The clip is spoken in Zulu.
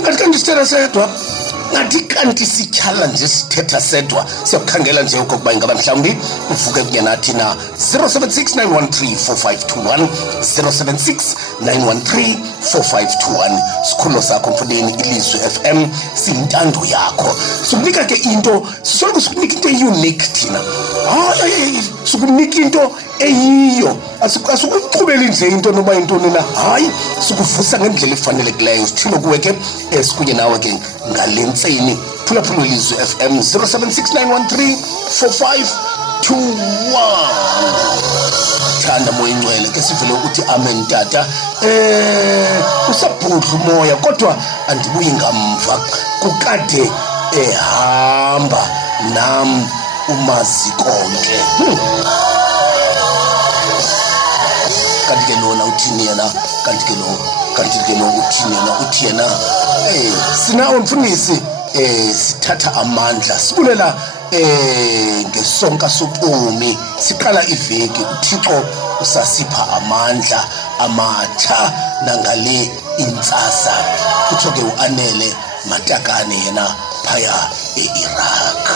ngathi kanti sithetha sedwa ngathi kanti sityhala nje sithetha sedwa siyakukhangela nje okokuba ingaba mhlawumbi uvuke kunye nathi na 0769134521 0769134521 sikhululo sakho mfundeni ilizwi FM siyintando yakho sikunika ke into sisoloko sikunika into unique thina hayi sikunika into eyiyo asikuqhubeli nje into noba intoni na hayi sikuvusa ngendlela efanelekileyo sithilo kuwe ke sikunye nawe ke ngalentseni phulaphula ilizwi FM 0769134521 thanda moya ingcwele ke sivele ukuthi amen tata usabhudla umoya kodwa andibuyi ngamva kukade ehamba nam umazi konke kanti ke lona uthini yena kanti ke lo uthini yena uthi yena sinawo mfundisi sithatha amandla sibulela ngesonka sobomi siqala iveki uThixo usasipha amandla amatsha nangale intsasa kutsho ke uanele matakane yena phaya eIraq